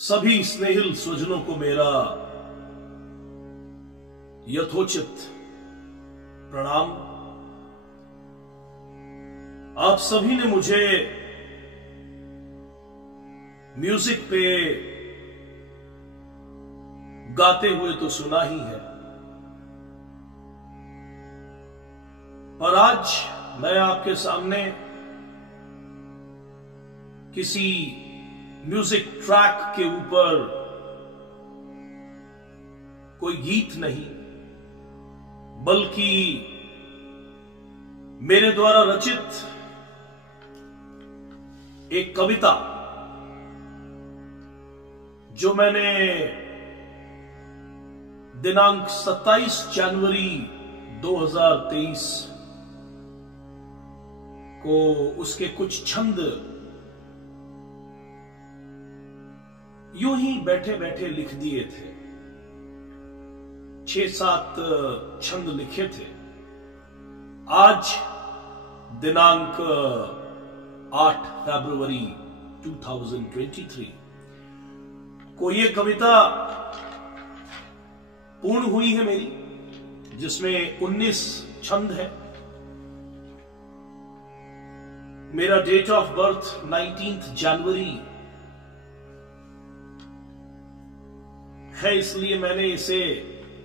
सभी स्नेहिल स्वजनों को मेरा यथोचित प्रणाम। आप सभी ने मुझे म्यूजिक पे गाते हुए तो सुना ही है, पर आज मैं आपके सामने किसी म्यूजिक ट्रैक के ऊपर कोई गीत नहीं, बल्कि मेरे द्वारा रचित एक कविता जो मैंने दिनांक 27 जनवरी 2023 को उसके कुछ छंद यूं ही बैठे बैठे लिख दिए थे। 6-7 छंद लिखे थे। आज दिनांक 8 फरवरी 2023 को ये कविता पूर्ण हुई है मेरी, जिसमें 19 छंद है। मेरा डेट ऑफ बर्थ 19 जनवरी है, इसलिए मैंने इसे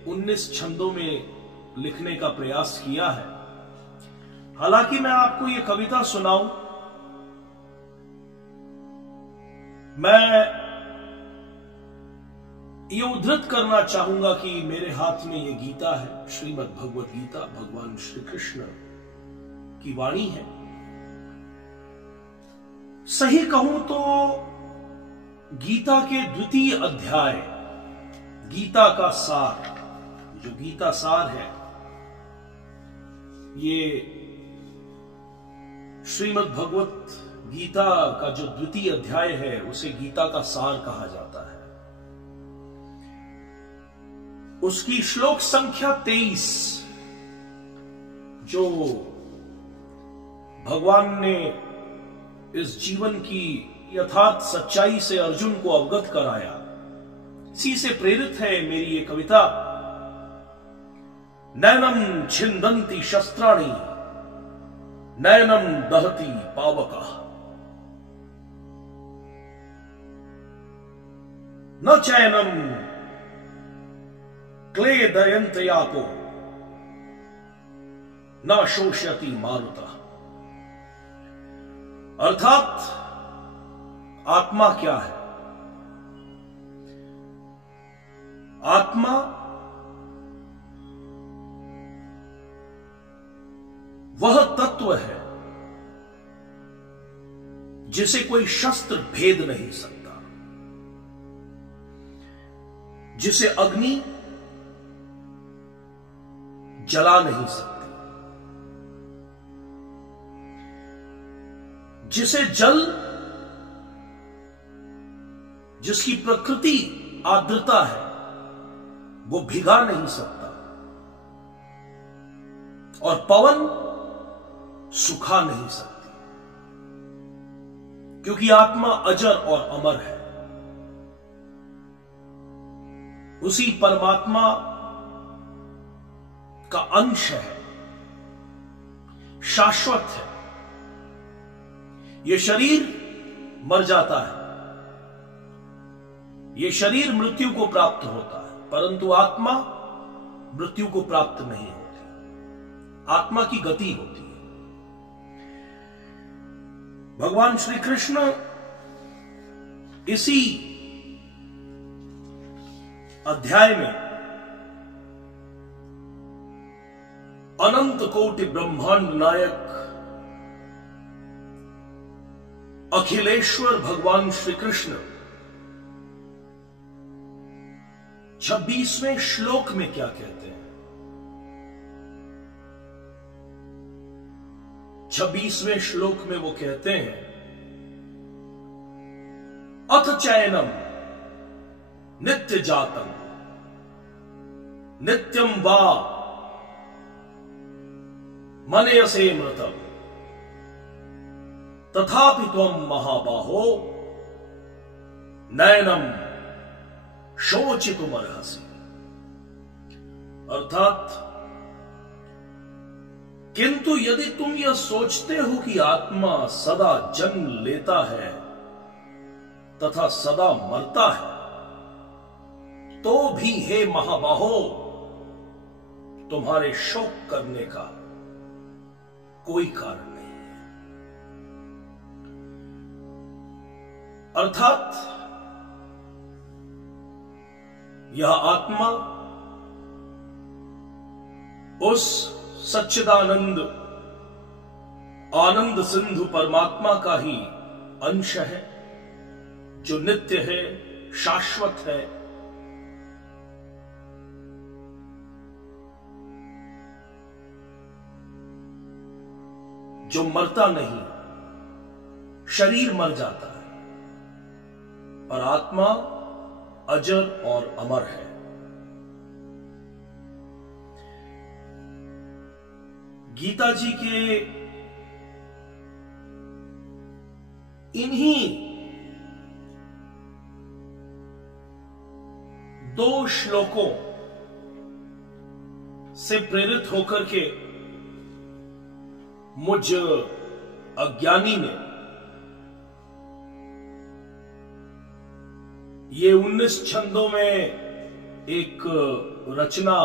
19 छंदों में लिखने का प्रयास किया है। हालांकि मैं आपको यह कविता सुनाऊं, मैं ये उद्धृत करना चाहूंगा कि मेरे हाथ में यह गीता है, श्रीमद् भगवत गीता, भगवान श्री कृष्ण की वाणी है। सही कहूं तो गीता के द्वितीय अध्याय, गीता का सार, जो गीता सार है, ये श्रीमद् भगवत गीता का जो द्वितीय अध्याय है उसे गीता का सार कहा जाता है। उसकी श्लोक संख्या 23, जो भगवान ने इस जीवन की यथार्थ सच्चाई से अर्जुन को अवगत कराया, इसी से प्रेरित है मेरी ये कविता। नैनम छिंदन्ति शस्त्राणि नैनम दहति पावका न चैनम क्लेदयन्त्यापो न शोष्यति मारुता। अर्थात आत्मा क्या है? आत्मा वह तत्व है जिसे कोई शस्त्र भेद नहीं सकता, जिसे अग्नि जला नहीं सकती, जिसे जल, जिसकी प्रकृति आर्द्रता है, वो भिगा नहीं सकता, और पवन सुखा नहीं सकती, क्योंकि आत्मा अजर और अमर है। उसी परमात्मा का अंश है, शाश्वत है। यह शरीर मर जाता है, यह शरीर मृत्यु को प्राप्त होता है, परंतु आत्मा मृत्यु को प्राप्त नहीं होती। आत्मा की गति होती है। भगवान श्री कृष्ण इसी अध्याय में अनंत कोटि ब्रह्मांड नायक अखिलेश्वर भगवान श्री कृष्ण 26वें श्लोक में क्या कहते हैं? 26वें श्लोक में वो कहते हैं, अथ चैनम नित्य जातम नित्यम वा मनयसे मृतम तथापि त्वं महाबाहो नयनम शोचितुमर्हसि, अर्थात किंतु यदि तुम यह सोचते हो कि आत्मा सदा जन्म लेता है तथा सदा मरता है, तो भी हे महाबाहो तुम्हारे शोक करने का कोई कारण नहीं है। अर्थात यह आत्मा उस सच्चिदानंद आनंद सिंधु परमात्मा का ही अंश है, जो नित्य है, शाश्वत है, जो मरता नहीं। शरीर मर जाता है और आत्मा अजर और अमर है। गीता जी के इन्हीं 2 श्लोकों से प्रेरित होकर के मुझ अज्ञानी ने ये 19 छंदों में एक रचना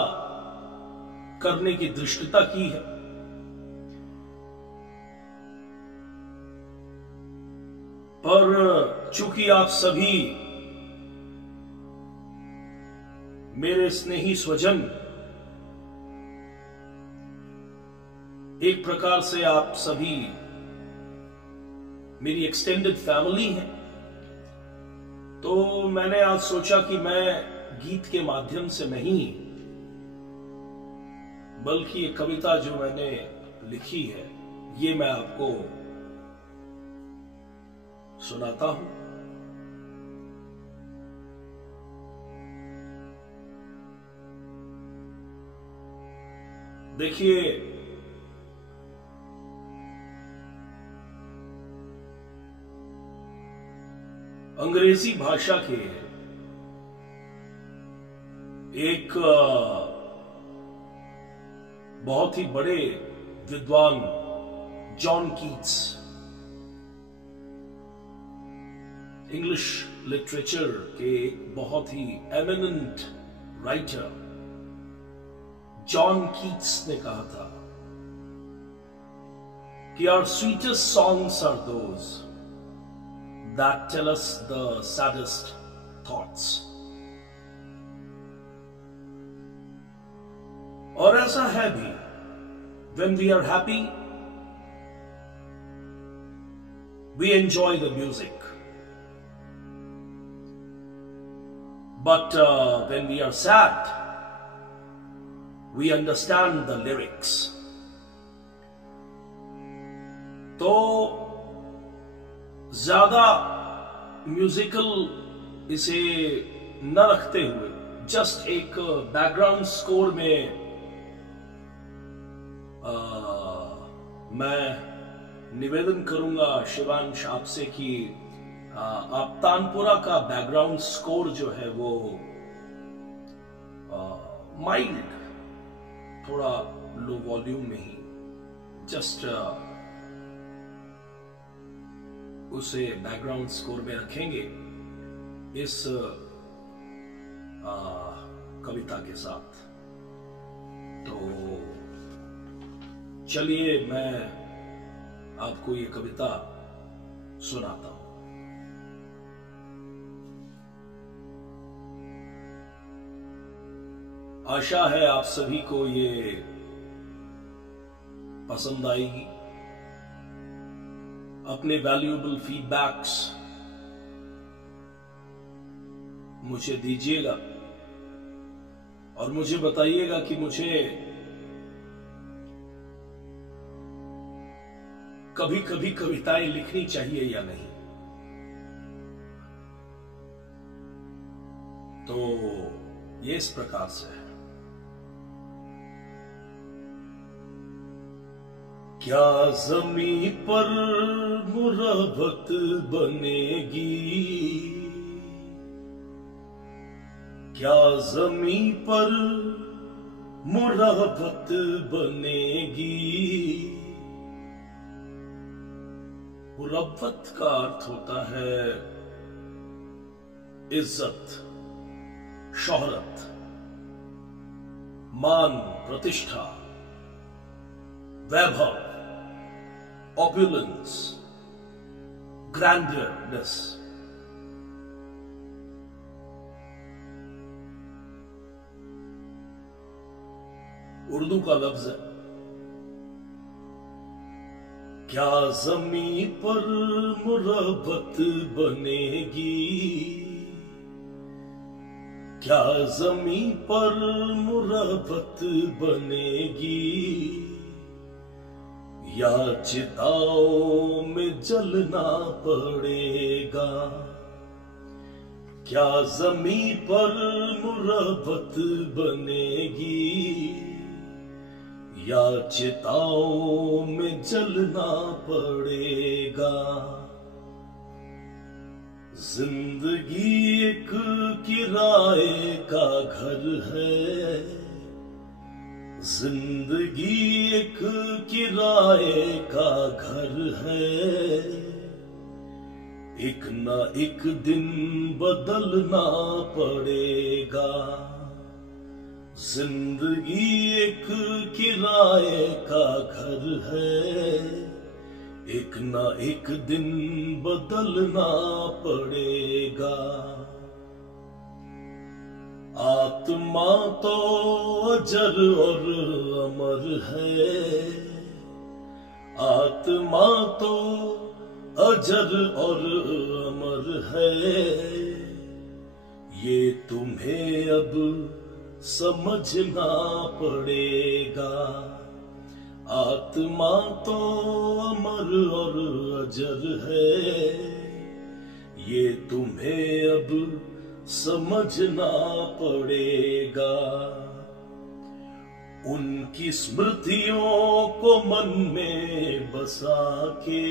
करने की दृष्टता की है। पर चूंकि आप सभी मेरे स्नेही स्वजन, एक प्रकार से आप सभी मेरी एक्सटेंडेड फैमिली हैं, तो मैंने आज सोचा कि मैं गीत के माध्यम से नहीं, बल्कि ये कविता जो मैंने लिखी है ये मैं आपको सुनाता हूं। देखिए, अंग्रेजी भाषा के एक बहुत ही बड़े विद्वान जॉन कीट्स, इंग्लिश लिटरेचर के एक बहुत ही एमिनेंट राइटर जॉन कीट्स ने कहा था कि our sweetest songs are those that tell us the saddest thoughts। और ऐसा है भी, when we are happy we enjoy the music, but when we are sad we understand the lyrics। तो ज्यादा म्यूजिकल इसे न रखते हुए जस्ट एक बैकग्राउंड स्कोर में मैं निवेदन करूंगा शिवांश आपसे कि आप तानपुरा का बैकग्राउंड स्कोर जो है वो माइल्ड, थोड़ा लो वॉल्यूम में ही जस्ट उसे बैकग्राउंड स्कोर में रखेंगे इस कविता के साथ। तो चलिए मैं आपको ये कविता सुनाता हूं। आशा है आप सभी को ये पसंद आएगी। अपने वैल्यूएबल फीडबैक्स मुझे दीजिएगा और मुझे बताइएगा कि मुझे कभी कभी कविताएं लिखनी चाहिए या नहीं। तो ये इस प्रकार से है। क्या जमीन पर मुरहबत बनेगी, क्या ज़मीं पर मुरब्बत बनेगी। मुरब्बत का अर्थ होता है इज्जत, शोहरत, मान, प्रतिष्ठा, वैभव, ऑपुलेंस, ग्रैंडियरनेस। उर्दू का लफ्ज है, क्या ज़मीं पर मुरब्बत बनेगी, क्या ज़मीं पर मुरब्बत बनेगी, या चिताओं में जलना पड़ेगा। क्या ज़मीं पर मुरब्बत बनेगी, या चिताओं में जलना पड़ेगा। जिंदगी एक किराए का घर है, जिंदगी एक किराए का घर है, एक ना एक दिन बदलना पड़ेगा। जिंदगी एक किराए का घर है, एक ना एक दिन बदलना पड़ेगा। आत्मा तो अजर और अमर है, आत्मा तो अजर और अमर है, ये तुम्हें अब समझना पड़ेगा। आत्मा तो अमर और अजर है, ये तुम्हें अब समझना पड़ेगा। उनकी स्मृतियों को मन में बसा के,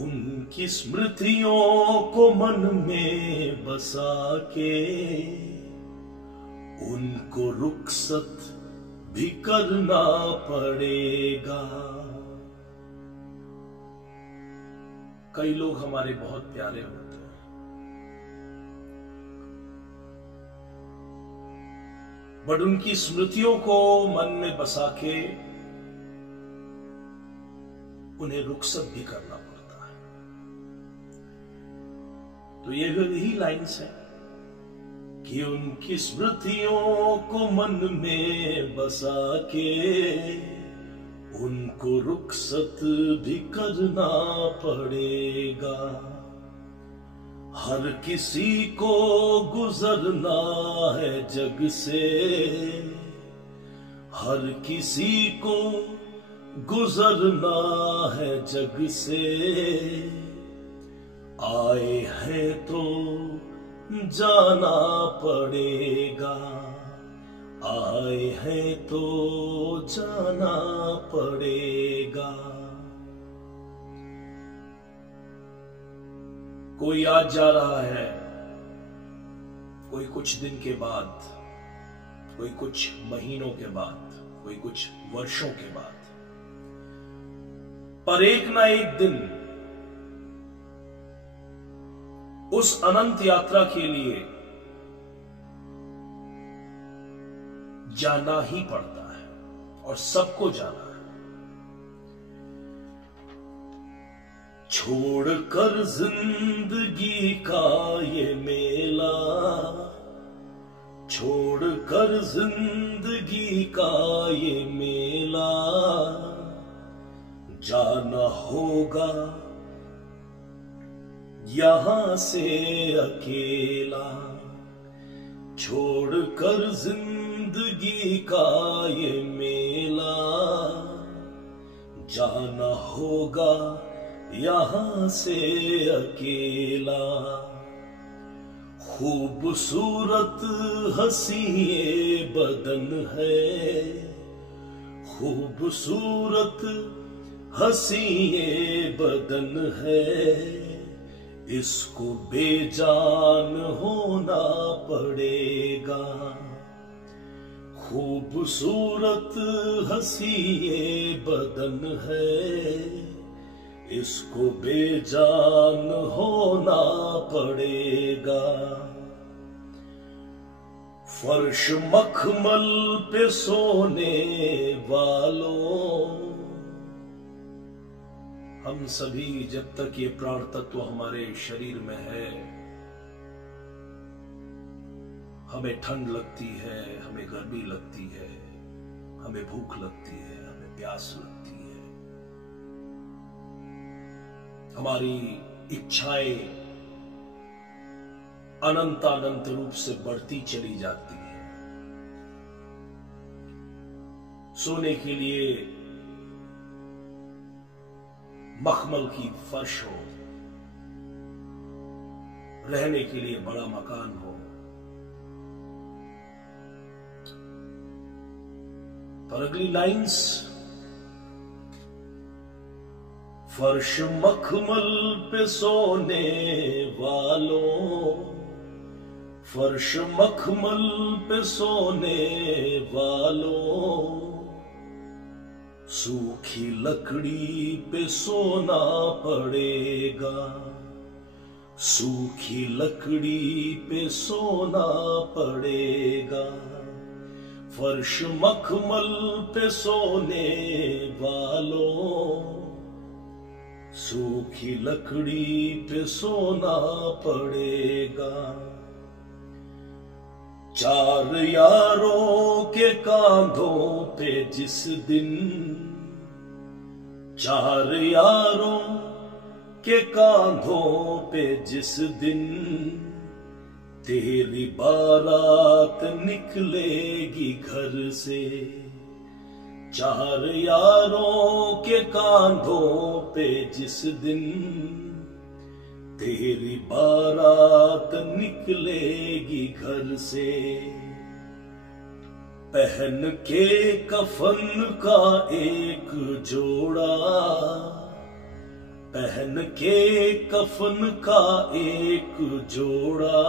उनकी स्मृतियों को मन में बसा के, उनको रुखसत भी करना पड़ेगा। कई लोग हमारे बहुत प्यारे होते हैं, बट उनकी स्मृतियों को मन में बसा के उन्हें रुखसत भी करना पड़ता है। तो ये वही लाइन्स है कि उनकी स्मृतियों को मन में बसा के, उनको रुखसत भी करना पड़ेगा। हर किसी को गुजरना है जग से, हर किसी को गुजरना है जग से। आए हैं तो जाना पड़ेगा, आए हैं तो जाना पड़ेगा। कोई आज जा रहा है, कोई कुछ दिन के बाद, कोई कुछ महीनों के बाद, कोई कुछ वर्षों के बाद, पर एक ना एक दिन उस अनंत यात्रा के लिए जाना ही पड़ता है और सबको जाना है। छोड़कर जिंदगी का ये मेला, छोड़कर जिंदगी का ये मेला, जाना होगा यहां से अकेला। छोड़कर जिंदगी का ये मेला, जाना होगा यहां से अकेला। खूबसूरत हसीए बदन है, खूबसूरत हंसी ये बदन है, इसको बेजान होना पड़ेगा। खूबसूरत हंसी ये बदन है, इसको बेजान होना पड़ेगा। फर्श मखमल पे सोने वालों, हम सभी जब तक ये प्राण तत्व हमारे शरीर में है, हमें ठंड लगती है, हमें गर्मी लगती है, हमें भूख लगती है, हमें प्यास लगती है, हमारी इच्छाएं अनंत रूप से बढ़ती चली जाती है। सोने के लिए मखमल की फर्श हो, रहने के लिए बड़ा मकान हो, पर अगली लाइंस, फर्श मखमल पे सोने वालों, फर्श मखमल पे सोने वालों, सूखी लकड़ी पे सोना पड़ेगा, सूखी लकड़ी पे सोना पड़ेगा। फर्श मखमल पे सोने वालों, सूखी लकड़ी पे सोना पड़ेगा। चार यारों के कांधों पे जिस दिन, चार यारों के कांधों पे जिस दिन तेरी बारात निकलेगी घर से, चार यारों के कांधों पे जिस दिन तेरी बारात निकलेगी घर से। पहन के कफन का एक जोड़ा, पहन के कफन का एक जोड़ा,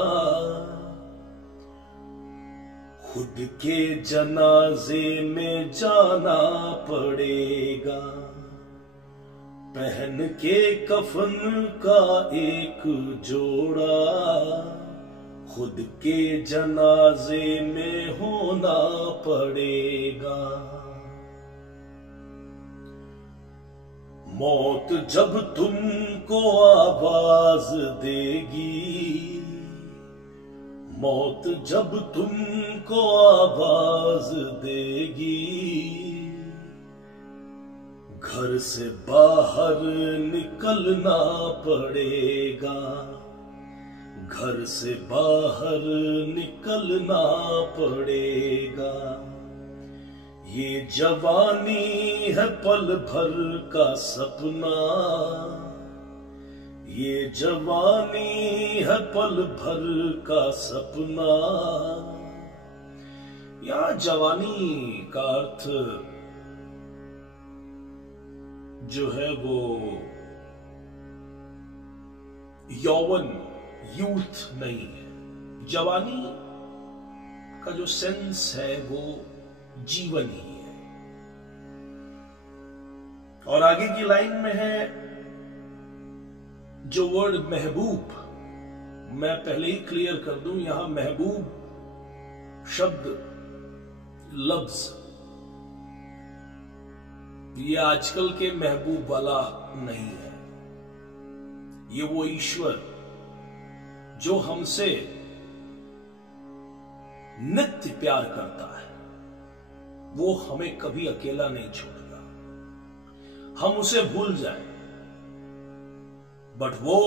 खुद के जनाजे में जाना पड़ेगा। पहन के कफन का एक जोड़ा, खुद के जनाजे में होना पड़ेगा। मौत जब तुमको आवाज देगी, मौत जब तुमको आवाज देगी, घर से बाहर निकलना पड़ेगा, घर से बाहर निकलना पड़ेगा। ये जवानी है पल भर का सपना, ये जवानी है पल भर का सपना। या जवानी का अर्थ जो है वो यौवन, यूथ नहीं है। जवानी का जो सेंस है वो जीवन ही है। और आगे की लाइन में है जो वर्ड महबूब, मैं पहले ही क्लियर कर दूं, यहां महबूब शब्द, लफ्ज, ये आजकल के महबूब वाला नहीं है। ये वो ईश्वर जो हमसे नित्य प्यार करता है, वो हमें कभी अकेला नहीं छोड़ता। हम उसे भूल जाएं, बट वो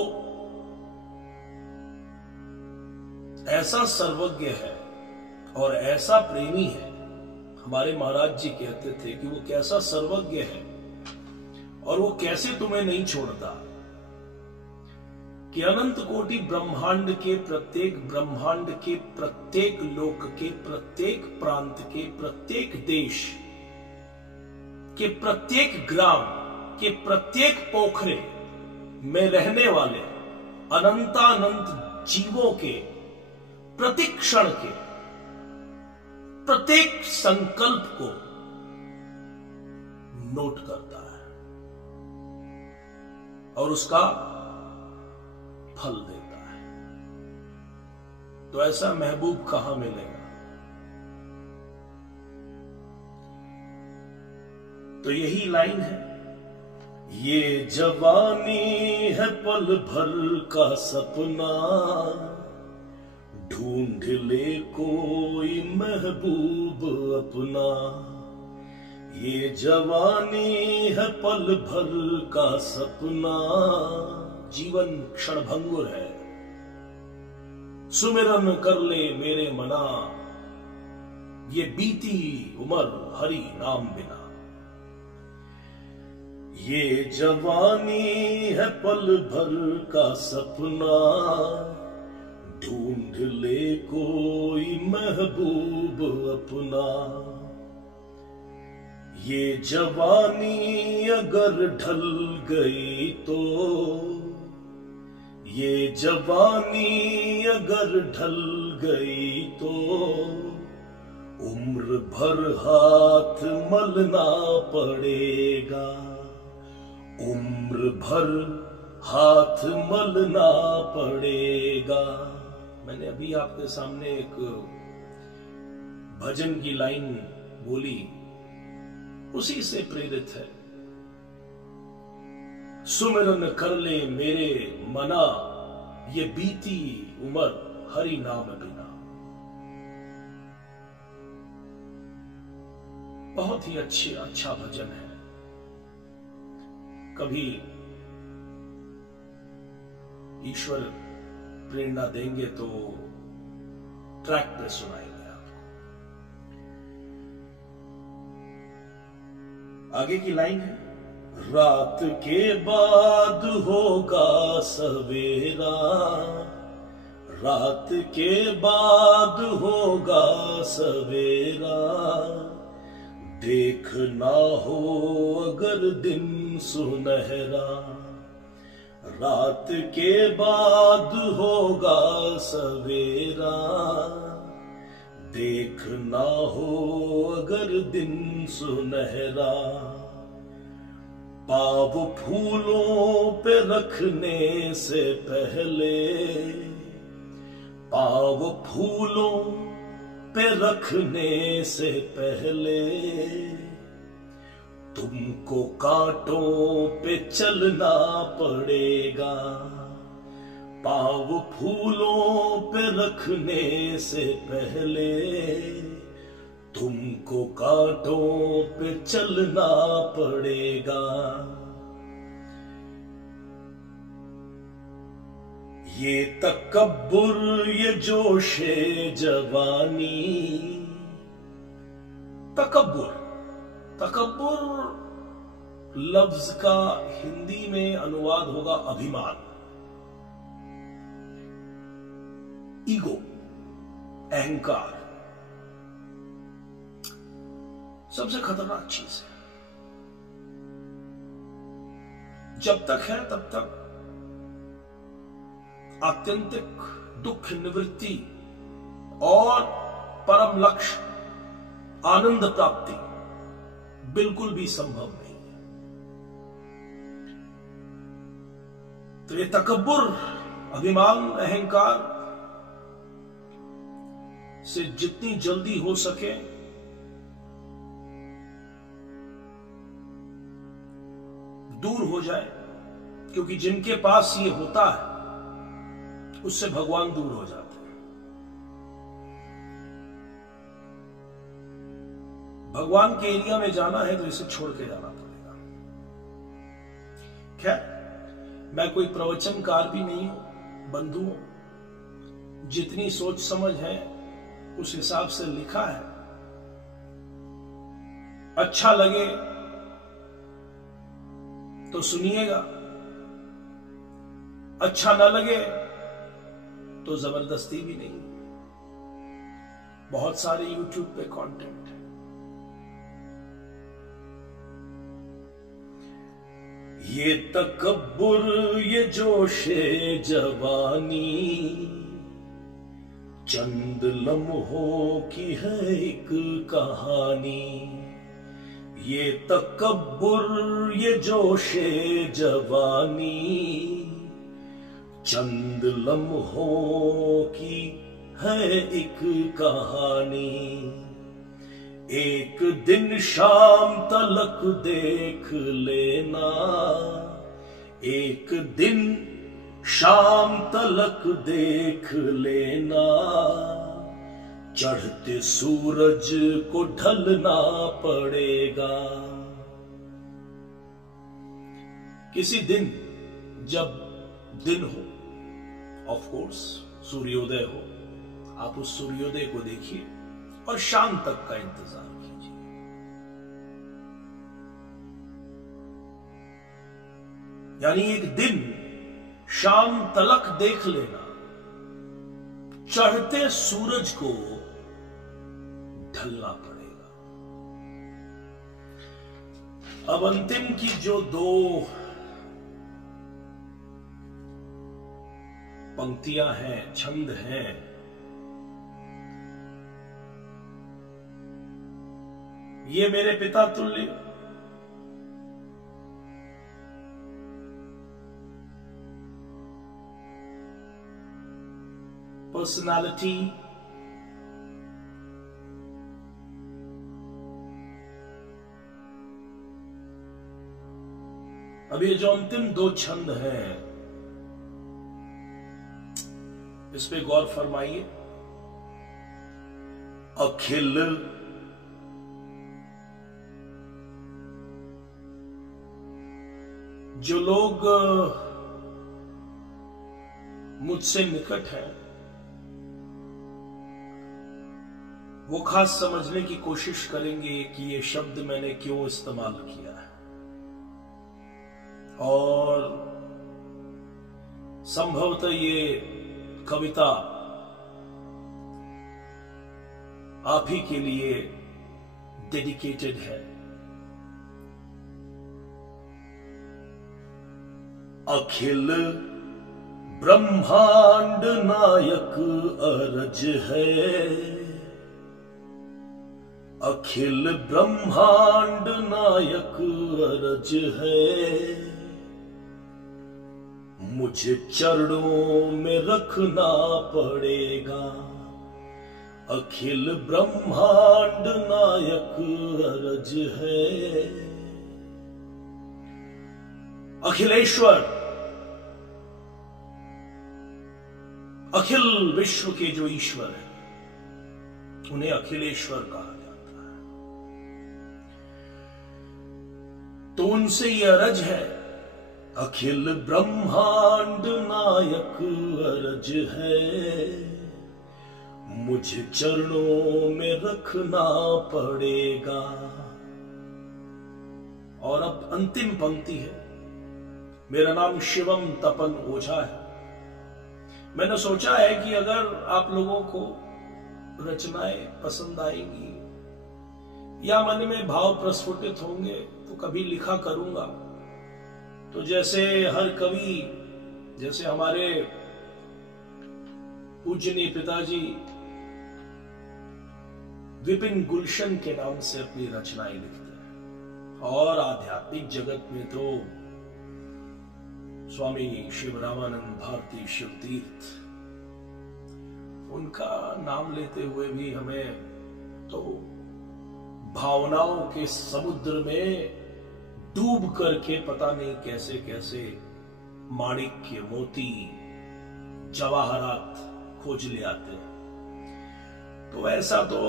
ऐसा सर्वज्ञ है और ऐसा प्रेमी है। हमारे महाराज जी कहते थे कि वो कैसा सर्वज्ञ है और वो कैसे तुम्हें नहीं छोड़ता, कि अनंत कोटि ब्रह्मांड के प्रत्येक लोक के प्रत्येक प्रांत के प्रत्येक देश के प्रत्येक ग्राम के प्रत्येक पोखरे में रहने वाले अनंतानंत जीवों के प्रतिक्षण के प्रत्येक संकल्प को नोट करता है और उसका फल देता है। तो ऐसा महबूब कहां मिलेगा? तो यही लाइन है, ये जवानी है पल भर का सपना, ढूंढ ले कोई महबूब अपना। ये जवानी है पल भर का सपना, जीवन क्षणभंगुर है, सुमिरन कर ले मेरे मना, ये बीती उम्र हरि नाम बिना। ये जवानी है पल भर का सपना, ढूंढ ले कोई महबूब अपना। ये जवानी अगर ढल गई तो, ये जवानी अगर ढल गई तो, उम्र भर हाथ मलना पड़ेगा, उम्र भर हाथ मलना पड़ेगा। मैंने अभी आपके सामने एक भजन की लाइन बोली, उसी से प्रेरित है। सुमिरन कर ले मेरे मना, ये बीती उम्र हरि नाम बिना। बहुत ही अच्छा भजन है। कभी ईश्वर प्रेरणा देंगे तो ट्रैक पे सुनाएंगे आपको। आगे की लाइन है, रात के बाद होगा सवेरा, रात के बाद होगा सवेरा, देखना हो अगर दिन सुनहरा। रात के बाद होगा सवेरा, देखना हो अगर दिन सुनहरा। पाव फूलों पे रखने से पहले, पाव फूलों पे रखने से पहले, तुमको कांटों पे चलना पड़ेगा। पाव फूलों पे रखने से पहले, तुमको कांटों पे चलना पड़ेगा। ये तकब्बुर ये जोशे जवानी, तकब्बुर, तकब्बुर लफ्ज का हिंदी में अनुवाद होगा अभिमान, ईगो, अहंकार। सबसे खतरनाक चीज है। जब तक है तब तक आत्यंतिक दुख निवृत्ति और परम लक्ष्य आनंद प्राप्ति बिल्कुल भी संभव नहीं है। तो ये तकब्बुर, अभिमान, अहंकार से जितनी जल्दी हो सके दूर हो जाए, क्योंकि जिनके पास ये होता है उससे भगवान दूर हो जाते हैं। भगवान के एरिया में जाना है तो इसे छोड़ के जाना पड़ेगा। खैर, मैं कोई प्रवचनकार भी नहीं हूं बंधुओं, जितनी सोच समझ है उस हिसाब से लिखा है। अच्छा लगे तो सुनिएगा, अच्छा ना लगे तो जबरदस्ती भी नहीं। बहुत सारे YouTube पे कंटेंट है। ये तकब्बुर ये जोशे जवानी चंद लम्हों की है एक कहानी। ये तकब्बुर ये जोशे जवानी चंद लम्हों की है एक कहानी। एक दिन शाम तलक देख लेना, एक दिन शाम तलक देख लेना, चढ़ते सूरज को ढलना पड़ेगा। किसी दिन जब दिन हो, ऑफ कोर्स सूर्योदय हो, आप उस सूर्योदय को देखिए और शाम तक का इंतजार कीजिए। यानी एक दिन शाम तलक देख लेना, चढ़ते सूरज को ढलना पड़ेगा। अब अंतिम की जो दो पंक्तियां हैं, छंद हैं, ये मेरे पिता तुल्य पर्सनालिटी, अब ये जो अंतिम दो छंद हैं इस पे गौर फरमाइए। अखिल जो लोग मुझसे निकट हैं वो खास समझने की कोशिश करेंगे कि ये शब्द मैंने क्यों इस्तेमाल किया है, और संभवतः ये कविता आप ही के लिए डेडिकेटेड है। अखिल ब्रह्मांड नायक अरज है, अखिल ब्रह्मांड नायक अरज है, मुझे चरणों में रखना पड़ेगा। अखिल ब्रह्मांड नायक अरज है। अखिलेश्वर, अखिल विश्व के जो ईश्वर है उन्हें अखिलेश्वर कहा जाता है। तो उनसे यह अरज है, अखिल ब्रह्मांड नायक अरज है, मुझे चरणों में रखना पड़ेगा। और अब अंतिम पंक्ति है, मेरा नाम शिवम तपन ओझा है। मैंने सोचा है कि अगर आप लोगों को रचनाएं पसंद आएंगी या मन में भाव प्रस्फुटित होंगे तो कभी लिखा करूंगा। तो जैसे हर कवि, जैसे हमारे पूजनीय पिताजी विपिन गुलशन के नाम से अपनी रचनाएं लिखते हैं, और आध्यात्मिक जगत में तो स्वामी शिवरामानंद भारती शिवतीर्थ, उनका नाम लेते हुए भी हमें तो भावनाओं के समुद्र में डूब करके पता नहीं कैसे कैसे माणिक्य, मोती, जवाहरात खोज ले आते हैं। तो ऐसा तो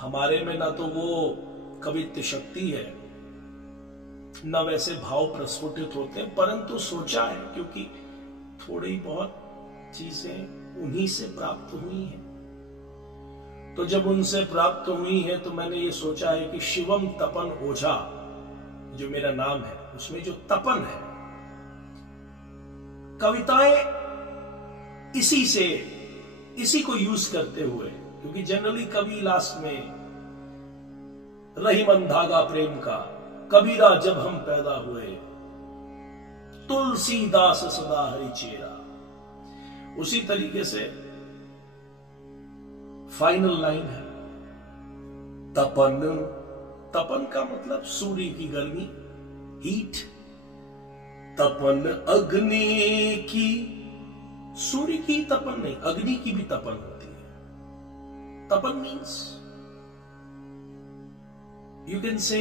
हमारे में ना तो वो कवित्व शक्ति है, न वैसे भाव प्रस्फुटित होते हैं, परंतु सोचा है क्योंकि थोड़ी बहुत चीजें उन्हीं से प्राप्त हुई हैं। तो जब उनसे प्राप्त हुई है तो मैंने ये सोचा है कि शिवम तपन ओझा जो मेरा नाम है उसमें जो तपन है, कविताएं इसी को यूज करते हुए, क्योंकि जनरली कवि लास्ट में रही मन धागा प्रेम का कबीरा जब हम पैदा हुए, तुलसीदास सदा हरि चेरा। उसी तरीके से फाइनल लाइन है तपन। तपन का मतलब सूर्य की गर्मी, हीट। तपन अग्नि की, सूर्य की तपन नहीं, अग्नि की भी तपन होती है। तपन means you can say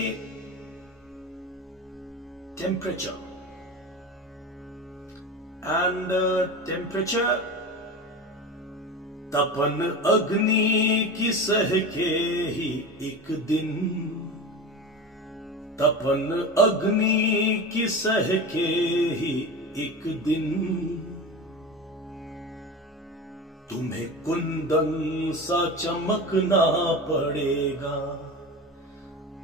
temperature, and temperature. तपन अग्नि की सह के ही एक दिन, तपन अग्नि की सह के ही एक दिन, तुम्हें कुंदन सा चमकना पड़ेगा।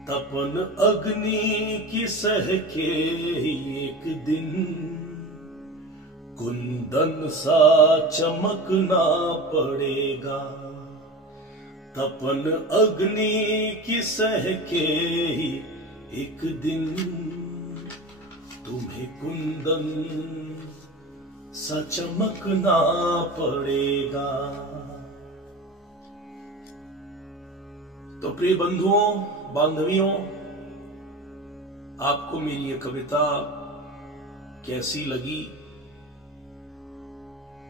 तपन अग्नि की सह के ही एक दिन, कुंदन सा चमकना पड़ेगा। तपन अग्नि की सह के ही एक दिन, तुम्हें कुंदन सा चमकना पड़ेगा। तो प्रिय बंधुओं, बांधवियों, आपको मेरी ये कविता कैसी लगी?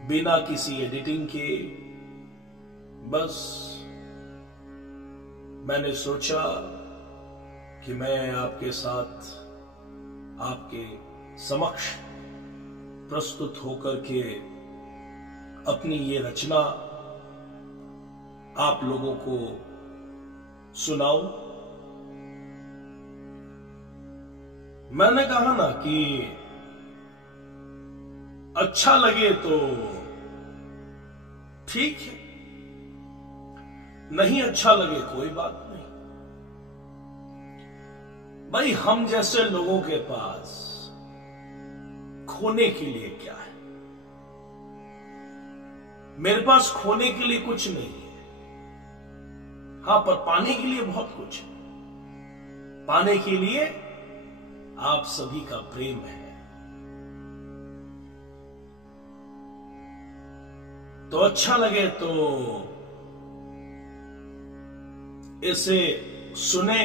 बिना किसी एडिटिंग के बस मैंने सोचा कि मैं आपके साथ, आपके समक्ष प्रस्तुत होकर के अपनी ये रचना आप लोगों को सुनाऊं। मैंने कहा ना कि अच्छा लगे तो ठीक है, नहीं अच्छा लगे कोई बात नहीं। भाई, हम जैसे लोगों के पास खोने के लिए क्या है? मेरे पास खोने के लिए कुछ नहीं है। हां, पर पाने के लिए बहुत कुछ है। पाने के लिए आप सभी का प्रेम है। तो अच्छा लगे तो इसे सुने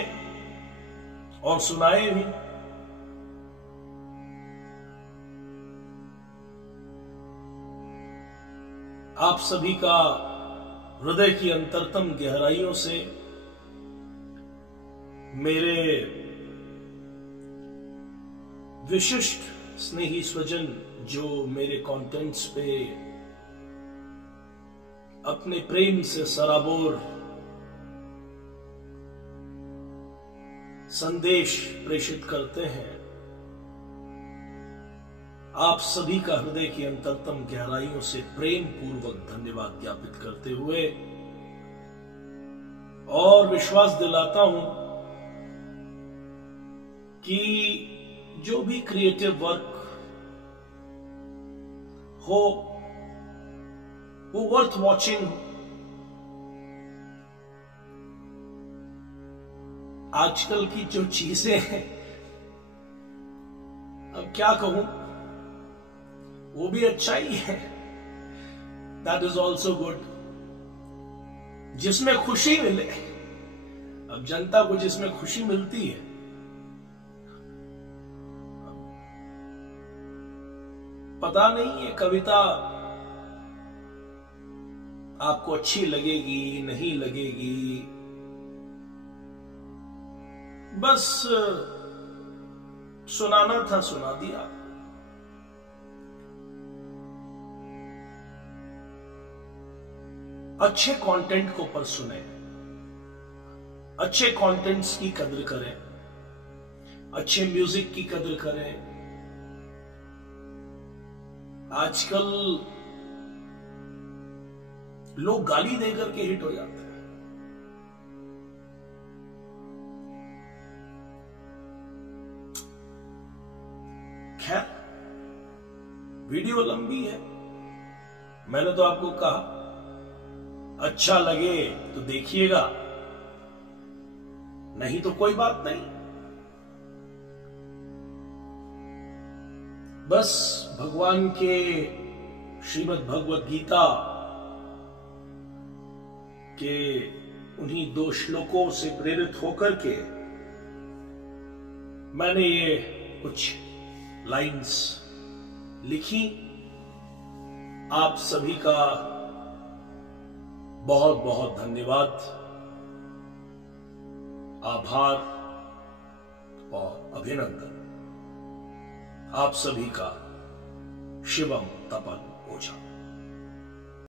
और सुनाए भी। आप सभी का हृदय की अंतरतम गहराइयों से मेरे विशिष्ट स्नेही स्वजन जो मेरे कंटेंट्स पे अपने प्रेम से सराबोर संदेश प्रेषित करते हैं, आप सभी का हृदय की अंतरतम गहराइयों से प्रेम पूर्वक धन्यवाद ज्ञापित करते हुए और विश्वास दिलाता हूं कि जो भी क्रिएटिव वर्क हो वो वर्थ वॉचिंग। आजकल की जो चीजें हैं, अब क्या कहूं, वो भी अच्छा ही है। That is also good. जिसमें खुशी मिले, अब जनता को जिसमें खुशी मिलती है, पता नहीं ये कविता आपको अच्छी लगेगी नहीं लगेगी, बस सुनाना था, सुना दिया। अच्छे कंटेंट को पर सुने, अच्छे कंटेंट्स की कदर करें, अच्छे म्यूजिक की कदर करें। आजकल लोग गाली देकर के हिट हो जाते हैं। खैर, वीडियो लंबी है। मैंने तो आपको कहा अच्छा लगे तो देखिएगा, नहीं तो कोई बात नहीं। बस भगवान के श्रीमद् भगवद गीता के उन्हीं 2 श्लोकों से प्रेरित होकर के मैंने ये कुछ लाइंस लिखी। आप सभी का बहुत बहुत धन्यवाद, आभार और अभिनंदन। आप सभी का शिवम तपन ओझा।